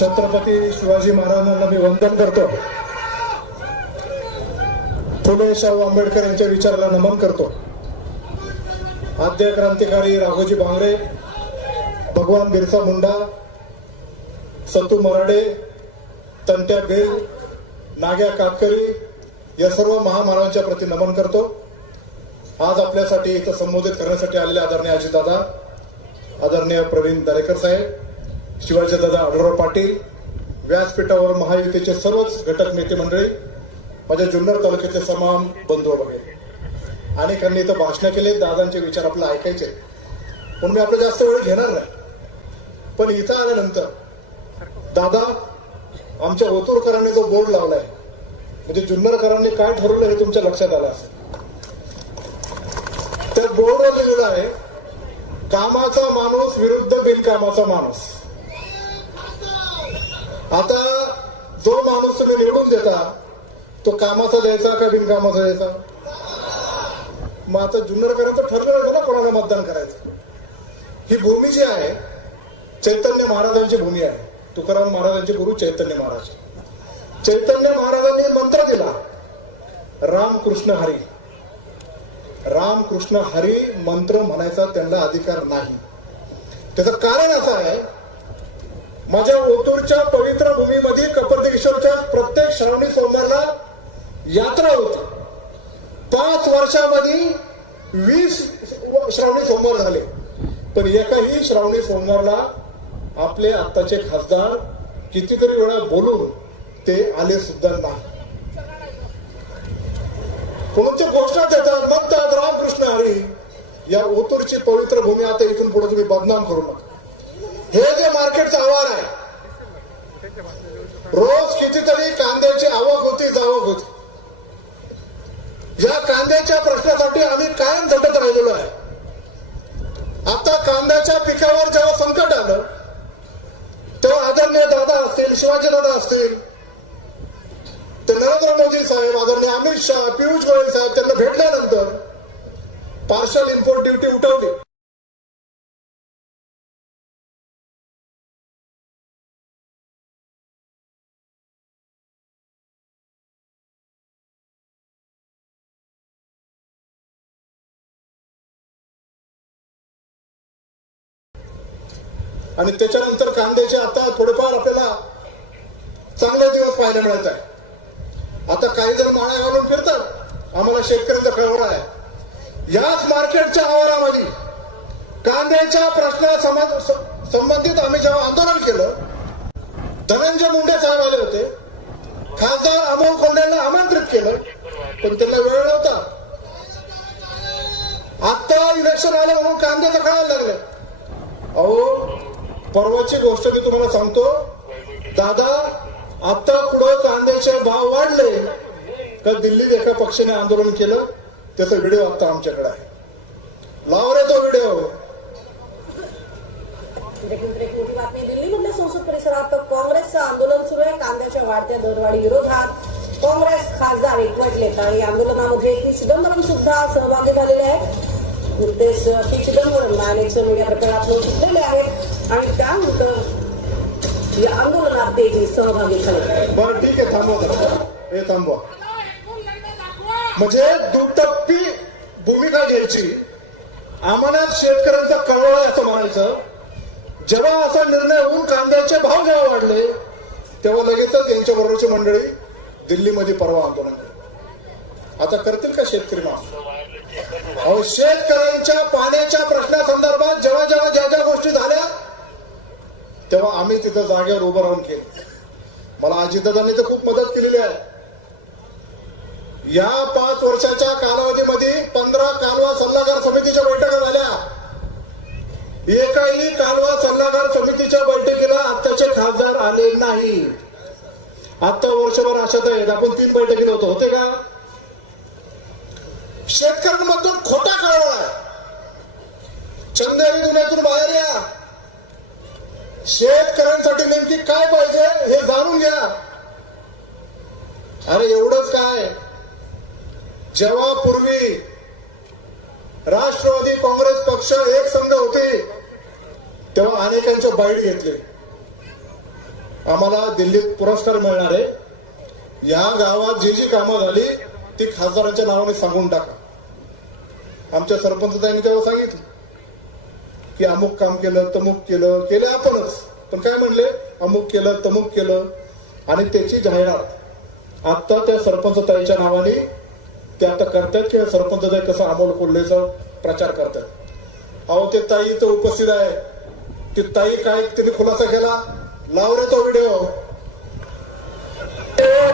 छत्रपती शिवाजी महाराजांना मी वंदन करतो. फुले शाहू आंबेडकर यांच्या विचाराला नमन करतो. आद्य क्रांतिकारी राघोजी बांगरे भगवान बिरसा मुंडा सतू मराडे तंट्या बेल नाग्या कातकरी या सर्व महामानवांच्या प्रती नमन करतो. आज आपल्यासाठी इथं संबोधित करण्यासाठी आलेले आदरणीय अजितदादा आदरणीय प्रवीण दरेकर साहेब शिवाजीदादा आढळराव पाटील व्यासपीठावर महायुतीचे सर्वच घटक नेते मंडळी माझ्या जुन्नर तालुक्याचे समान बंधू वगैरे अनेकांनी इथं भाषणं केले दादांचे विचार आपल्याला ऐकायचे. पण मी आपला जास्त वेळ घेणार नाही. पण इथं आल्यानंतर दादा आमच्या ओतूरकरांनी जो बोर्ड लावलाय म्हणजे जुन्नरकरांनी काय ठरवलं हे तुमच्या लक्षात आलं असेल. त्या बोर्डवर लिहिलं आहे कामाचा माणूस विरुद्ध बिनकामाचा माणूस. आता जो माणूस तुम्ही निवडून देता तो कामाचा द्यायचा का बिनकामाचा द्यायचा? मग आता जुन्नरकरांचं ठरलं होतं ना कोणाला मतदान करायचं. ही भूमी जी आहे चैतन्य महाराजांची भूमी आहे. तुकाराम महाराजांचे गुरु चैतन्य महाराज. चैतन्य महाराजांनी मंत्र दिला राम कृष्ण हरी. राम कृष्ण हरी मंत्र म्हणायचा त्यांना अधिकार नाही. त्याचं कारण असं आहे माझ्या ओतूरच्या पवित्र भूमीमध्ये कपर्देश्वरच्या प्रत्येक श्रावणी सोमवारला यात्रा होती. पाच वर्षामध्ये वीस श्रावणी सोमवार झाले. पण एकाही श्रावणी सोमवारला आपले आत्ताचे खासदार कितीतरी वेळा बोलून ते आले सुद्धा नाही. कोणत्या घोषणा देतात? म्हणतात रामकृष्ण हरी या ओतूरची पवित्र भूमी आता इथून पुढे तुम्ही बदनाम करू नका. हे जे मार्केटचं आव्हान आहे रोज कितीतरी कांद्याची आवक होती जावक होती. या कांद्याच्या प्रश्नासाठी आम्ही कायम झट आणि त्याच्यानंतर कांद्याचे आता थोडेफार आपल्याला चांगले दिवस पाहायला मिळत आहे. आता काही जण माळ्या घालून फिरतात. आम्हाला शेतकऱ्याचा कळवळा आहे. याच मार्केटच्या आवारामध्ये कांद्याच्या प्रश्ना समा- संबंधित आम्ही जेव्हा आंदोलन केलं धनंजय मुंडे साहेब आले होते. खासदार अमोल कोंड्यांना आमंत्रित केलं पण त्यांना वेळ नव्हता. आता इलेक्शन आलं म्हणून कांद्याचं कळायला लागलं. अहो परवाची गोष्ट मी तुम्हाला सांगतो. दादा आता पुढं कांद्याचे भाव वाढले. का दिल्लीत एका पक्षाने आंदोलन केलं? त्याचा व्हिडिओ आता आमच्याकडे आहे. लाव रे तो व्हिडिओ. दिल्ली तर संसद परिसरात काँग्रेसचं आंदोलन सुरू आहे. कांद्याच्या वाढत्या दरवाढी विरोधात काँग्रेस खासदार एकवटलेत आणि आंदोलनामध्ये पी चिदंबरम सुद्धा. सहभागी झालेले आहेत नुकतेच पी चिदंबरम अनेक मीडिया प्रकरणात सुटलेले आहेत आणि त्यानंतर या आंदोलनात तेही सहभागी झाले. बरं ठीक आहे थांबवा हे थांबवा. म्हणजे दुटप्पी भूमिका घ्यायची. आम्हाला शेतकऱ्यांचा कळवळ आहे असं म्हणायचं. जेव्हा असा निर्णय होऊन कांद्याचे भाव जेव्हा वाढले तेव्हा लगेचच त्यांच्या बरोबरची मंडळी दिल्लीमध्ये परवा आंदोलन केलं. आता करतील का शेतकरी माफ अहो शेतकऱ्यांच्या पाण्याच्या प्रश्नासंदर्भात जेव्हा जेव्हा ज्या ज्या गोष्टी झाल्या तेव्हा आम्ही तिथं जागेवर उभं राहून केलं. मला अजितदादांनी तर खूप मदत केलेली आहे. या पाच वर्षाच्या कालावधीमध्ये पंधरा कालवा सल्लागार समितीच्या बैठका झाल्या. एकाही कालवा सल्लागार समितीच्या बैठकीला आत्ताचे खासदार आले नाही. आत्ता वर्षभर अशात आहेत. आपण तीन बैठकीला होतो होते का? शेतकऱ्यांमधून खोटा कळवळा चंदेरी गुन्ह्यातून बाहेर या. शेतकऱ्यांसाठी नेमकी काय पाहिजे हे जाणून घ्या. अरे एवढंच काय? जेव्हा पूर्वी राष्ट्रवादी काँग्रेस पक्ष एक संघ होते तेव्हा अनेकांचे बाईट घेतले. आम्हाला दिल्लीत पुरस्कार मिळणार. आहे या गावात जी जी कामं झाली ती खासदारांच्या नावाने सांगून टाका. आमच्या सरपंच त्यांनी तेव्हा सांगितलं. की अमुक काम केलं तमुक केलं केलं आपणच. पण काय म्हणले? अमुक केलं तमुक केलं. आणि त्याची जाहिरात. आता त्या सरपंच ताईच्या नावाने ते आता करतात की सरपंच ताई कसं अमोल कोल्हेचा प्रचार करतात. अहो ते ताई इथं उपस्थित आहे. ती ताई काय तिने खुलासा केला? लाव रे तो व्हिडिओ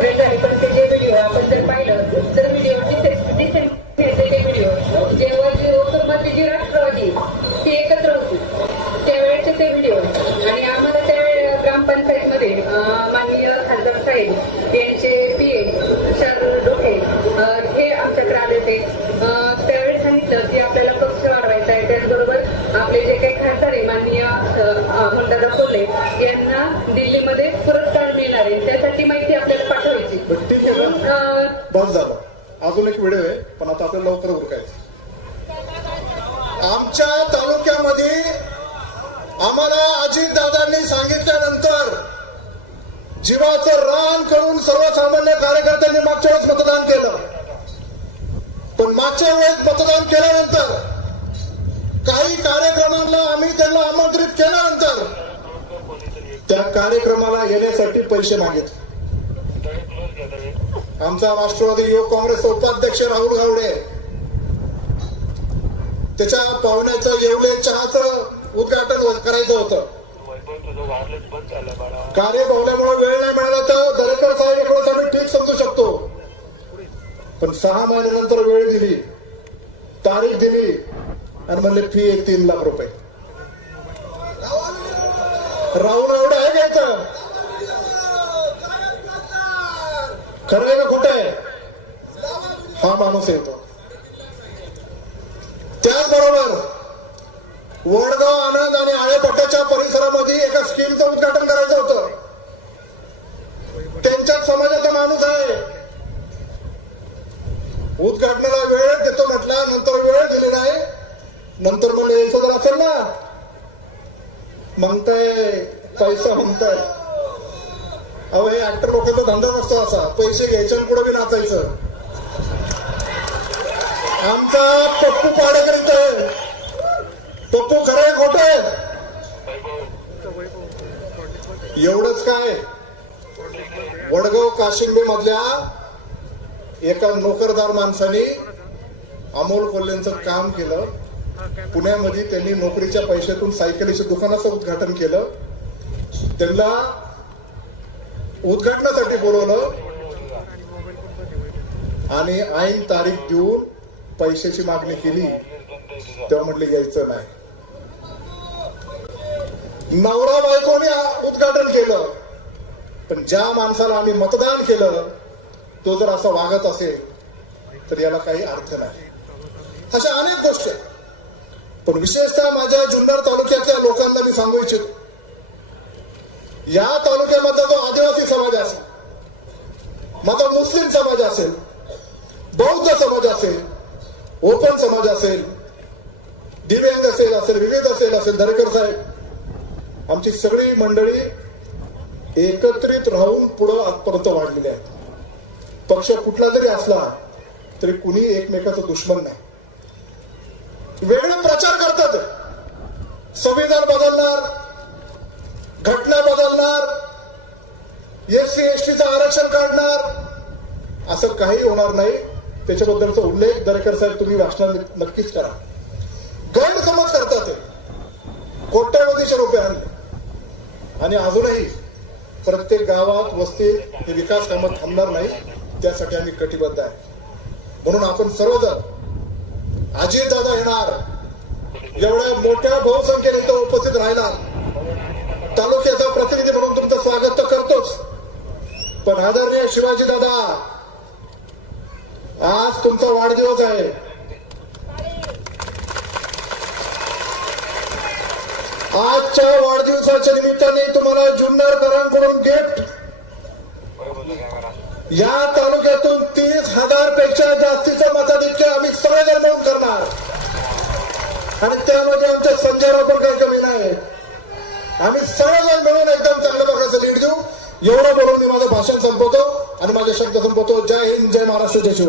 व्हिडिओ आपण जर पाहिलं तर व्हिडिओ यांना दिल्लीमध्ये पुरस्कार मिळणार आहे. त्यासाठी माहिती आपल्याला पाठवायची. ठीक आहे ना? बस झालं. अजून एक व्हिडिओ आहे पण आता आपल्याला लवकर उरकायचं. आमच्या तालुक्यामध्ये आम्हाला अजित दादांनी सांगितल्यानंतर जीवाचं रान करून सर्वसामान्य कार्यकर्त्यांनी मागच्या वेळेस मतदान केलं. पण मागच्या वेळेस मतदान केल्यानंतर काही कार्यक्रमांना आम्ही त्यांना आमंत्रित केल्यानंतर त्या कार्यक्रमाला येण्यासाठी पैसे मागितले. आमचा राष्ट्रवादी युवक काँग्रेसचा उपाध्यक्ष राहुल गावडे त्याच्या पाहुण्याचं येवले चहाचं उद्घाटन करायचं होतं. कार्य पावल्यामुळे वेळ नाही मिळाला तर दरेकर साहेब एवढंच आम्ही ठीक समजू शकतो. पण सहा महिन्यानंतर वेळ दिली तारीख दिली आणि म्हणले फी एक तीन लाख रुपये. राहुल गावडे आहे का खरं आहे का खोटं आहे? हा माणूस येतो. त्याचबरोबर वडगाव आनंद आणि आळेपट्ट्याच्या परिसरामध्ये एका स्कीमचं उद्घाटन करायचं होतं त्यांच्याच समाजाचा माणूस आहे उद्घाटनाला वेळ देतो म्हटला नंतर वेळ दिली नाही नंतर मग यायचं जर असेल ना म्हणताय पैसा म्हणताय अहो हे ऍक्टर लोकांचा धंदा नसतो असा पैसे घ्यायचे आणि पुढे बी नाचायचं. आमचा पप्पू पाडकर आहे. पप्पू खरं खोट एवढंच काय? वडगाव काशिंबे मधल्या एका नोकरदार माणसाने अमोल कोल्हेंचं काम केलं. पुण्यामध्ये त्यांनी नोकरीच्या पैशातून सायकलीच्या दुकानाचं उद्घाटन केलं. त्यांना उद्घाटनासाठी बोलवलं. आणि ऐन तारीख देऊन पैशाची मागणी केली तेव्हा म्हटले यायचं नाही. नवरा बायकोने उद्घाटन केलं पण ज्या माणसाला आम्ही मतदान केलं तो जर असा वागत असेल तर याला काही अर्थ नाही. अशा अनेक गोष्टी आहेत. पण विशेषतः माझ्या जुन्नर तालुक्यातल्या लोकांना मी सांगू इच्छितो या तालुक्यामधला जो आदिवासी समाज असेल माझा मुस्लिम समाज असेल बौद्ध समाज असेल ओपन समाज असेल दिव्यांग असेल असेल विविध असेल असेल दरेकर साहेब आमची सगळी मंडळी एकत्रित राहून पुढं आजपर्यंत वाढलेली आहेत. पक्ष कुठला जरी असला तरी कुणी एकमेकाचं दुश्मन नाही. वेगळे प्रचार करतात. संविधान बदलणार घटना बदलणार एससी एसटीचं आरक्षण काढणार असं काही होणार नाही. त्याच्याबद्दलचा उल्लेख दरेकर साहेब तुम्ही भाषणात नक्कीच करा. गैरसमज करतात ते. कोट्यावधीचे रुपये आणले. आणि अजूनही प्रत्येक गावात वस्ती हे विकास कामं थांबणार नाही. त्यासाठी आम्ही कटिबद्ध आहे. म्हणून आपण सर्वजण अजितदादा येणार. एवढ्या मोठ्या बहुसंख्येने उपस्थित राहणार तालुक्याचा प्रतिनिधी म्हणून तुमचं स्वागत तर करतोच पण आदरणीय शिवाजी दादा आज तुमचा वाढदिवस आहे. आजच्या वाढदिवसाच्या निमित्ताने तुम्हाला जुन्नरकरांकडून गिफ्ट या तालुक्यातून तीस हजारपेक्षा जास्तीचं मताधिक्य आम्ही सगळेजण मिळून करणार. आणि त्यामध्ये आमच्या संजयराव पण काही कमी नाही. आम्ही सगळेजण मिळून एकदम चांगल्या प्रकारचं लीड देऊ. एवढं बोलून मी माझं भाषण संपवतो आणि माझे शब्द संपवतो. जय हिंद जय महाराष्ट्र जय शिवराय.